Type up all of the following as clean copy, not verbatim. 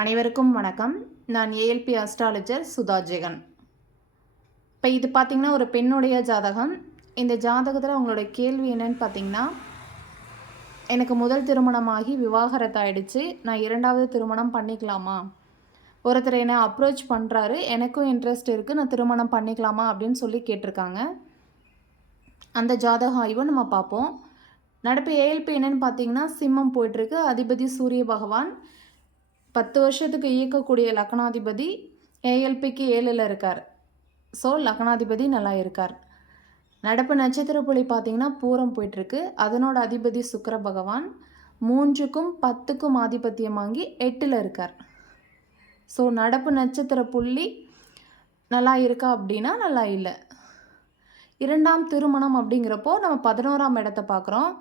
அனைவருக்கும் வணக்கம். நான் ஏஎல்பி அஸ்ட்ராலஜர் சுதா ஜெகன். இப்போ இது பார்த்திங்கன்னா ஒரு பெண்ணுடைய ஜாதகம். இந்த ஜாதகத்தில் உங்களுடைய கேள்வி என்னன்னு பார்த்திங்கன்னா, எனக்கு முதல் திருமணமாகி விவாகரத்து ஆயிடுச்சு, நான் இரண்டாவது திருமணம் பண்ணிக்கலாமா? ஒருத்தர் என்னை அப்ரோச் பண்ணுறாரு, எனக்கும் இன்ட்ரெஸ்ட் இருக்குது, நான் திருமணம் பண்ணிக்கலாமா அப்படின்னு சொல்லி கேட்டிருக்காங்க. அந்த ஜாதக ஆய்வை நம்ம பார்ப்போம். நடப்பு ஏஎல்பி என்னன்னு பார்த்திங்கன்னா, சிம்மம் போயிட்டுருக்கு. அதிபதி சூரிய பகவான் 10 வருஷத்துக்கு இயக்கக்கூடிய லக்னாதிபதி ஏஎல்பிக்கு 7ல் இருக்கார். ஸோ லக்னாதிபதி நல்லா இருக்கார். நடப்பு நட்சத்திர புள்ளி பார்த்திங்கன்னா பூரம் போயிட்டுருக்கு. அதனோட அதிபதி சுக்கிர பகவான் 3க்கும் 10க்கும் ஆதிபத்தியம் வாங்கி 8ல் இருக்கார். ஸோ நடப்பு நட்சத்திர புள்ளி நல்லா இருக்கா அப்படின்னா நல்லா இல்லை. இரண்டாம் திருமணம் அப்படிங்கிறப்போ நம்ம 11ஆம் இடத்தை பார்க்குறோம்.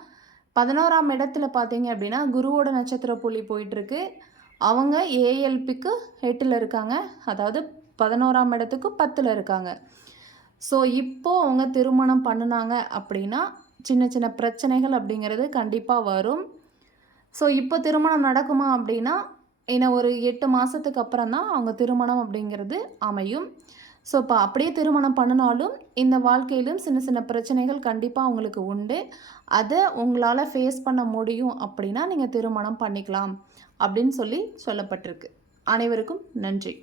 11ஆம் இடத்துல பார்த்தீங்க அப்படின்னா குருவோட நட்சத்திர புள்ளி போயிட்டுருக்கு. அவங்க ஏஎல்பிக்கு 8ல் இருக்காங்க, அதாவது 11ஆம் இடத்துக்கு 10ல் இருக்காங்க. ஸோ இப்போது அவங்க திருமணம் பண்ணினாங்க அப்படின்னா சின்ன சின்ன பிரச்சனைகள் அப்படிங்கிறது கண்டிப்பாக வரும். ஸோ இப்போ திருமணம் நடக்குமா அப்படின்னா இன்னும் ஒரு 8 மாதத்துக்கு அப்புறம் தான் அவங்க திருமணம் அப்படிங்கிறது அமையும். ஸோ இப்போ அப்படியே திருமணம் பண்ணினாலும் இந்த வாழ்க்கையிலும் சின்ன சின்ன பிரச்சனைகள் கண்டிப்பாக அவங்களுக்கு உண்டு. அதை உங்களால் ஃபேஸ் பண்ண முடியும் அப்படின்னா நீங்கள் திருமணம் பண்ணிக்கலாம் அப்படின்னு சொல்லி சொல்லப்பட்டிருக்கு. அனைவருக்கும் நன்றி.